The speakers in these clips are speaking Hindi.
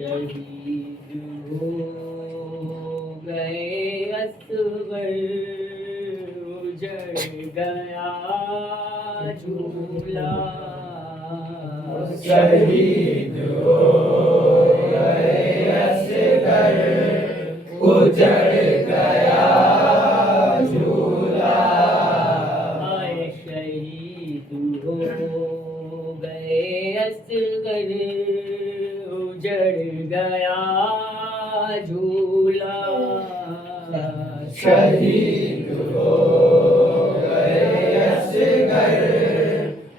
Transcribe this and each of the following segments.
शहीद हो गए असगर, उजड़ गया झूला। शहीद हो गए असगर, उजड़ गया झूला। आए शहीद हो गए असगर, उजड़ गया झूला। शहीद हो गए असगर,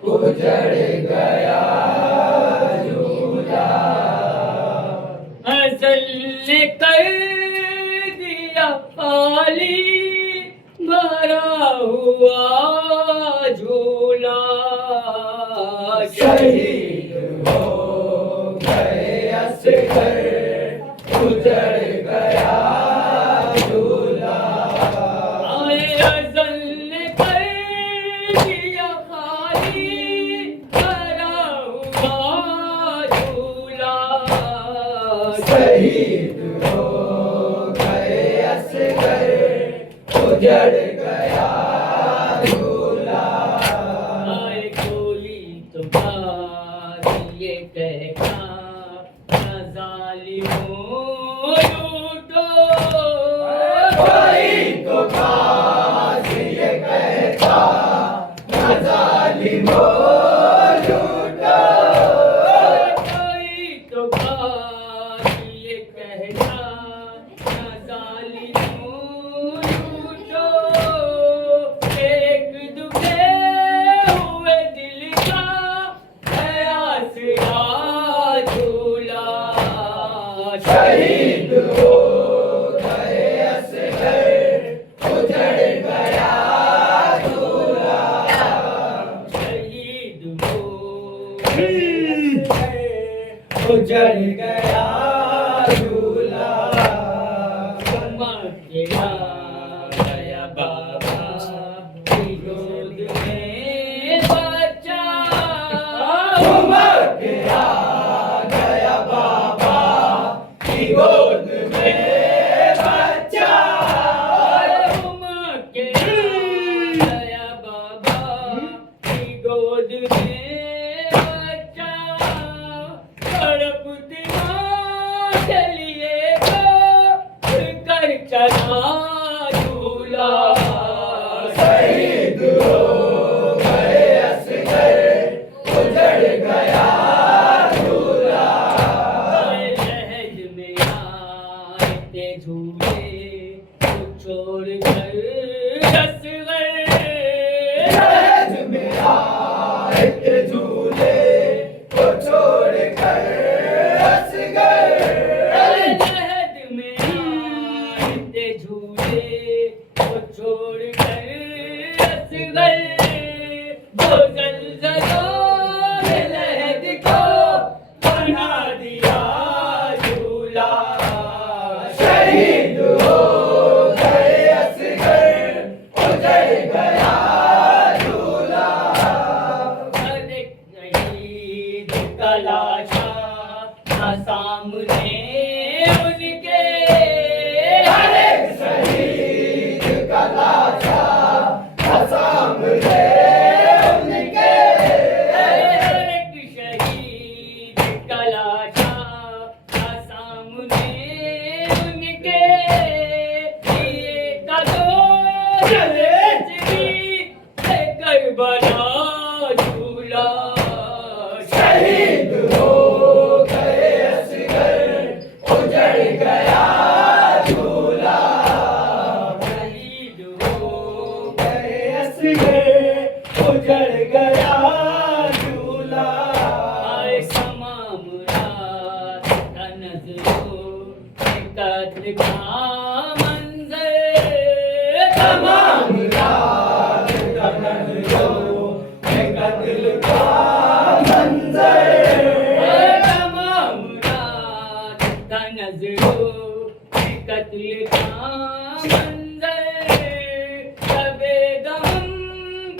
उजड़ गया झूला। अज़ल ने कर दिया खाली भरा हुआ झूला। शहीद हो गए असगर, उजड़ गया झूला। अज़ल ने कर दिया खाली भरा हुआ झूला। शहीद हो गए असगर, उजड़ गया झूला। आए कोई तो बात ये कहता न ज़ालिमों लूटो। कोई तो बात ये कहता न ज़ालिमों लूटो। कोई तो बात ये कहता न ज़ालिमों लूटो। एक दुखे हुए दिल का है आसरा झूला। शहीद हो गए असगर, उजड़ गया झूला। शहीद हो उजड़ गया झूला। गया गया बाबा की गोद में बच्चा। उमर गया गया बाबा की गोद में बच्चा। उमर गया बाबा की गोद में बच्चा। तड़पती माँ के लिए कर चला झूला। शहीद हो गए असगर, उजड़ गया झूला। लहज में आए झूले तो छोड़ कर असगर। लहज में आए थे झूले को छोड़ कर असगर। लहज में आए झूले तो छोड़ कर असगर। वो ज़लज़लों ने लहज को बना दिया झूला। शहीद हो गए असगर, उजड़ गया झूला। हर एक शहीद का लाशा था सामने उनके। हर एक शहीद का लाशा था सामने उनके। हर एक शहीद का लाशा था सामने उनके। ये कदों चले चली करबला झूला। शहीद हो गए असगर, उजड़ गया झूला। शहीद हो गए असगर, उजड़ गया झूला। आए तमाम रात का नज़रों में कत्ल का मंज़र। तमाम रात का नज़रों में कत्ल का मंज़र। तमाम रात का नज़रों में कत्ल का मंज़र। सबे गम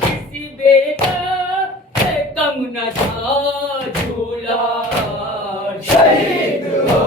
किसी बेटा से कम न था झूला। शहीद हो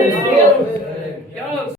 ऐसे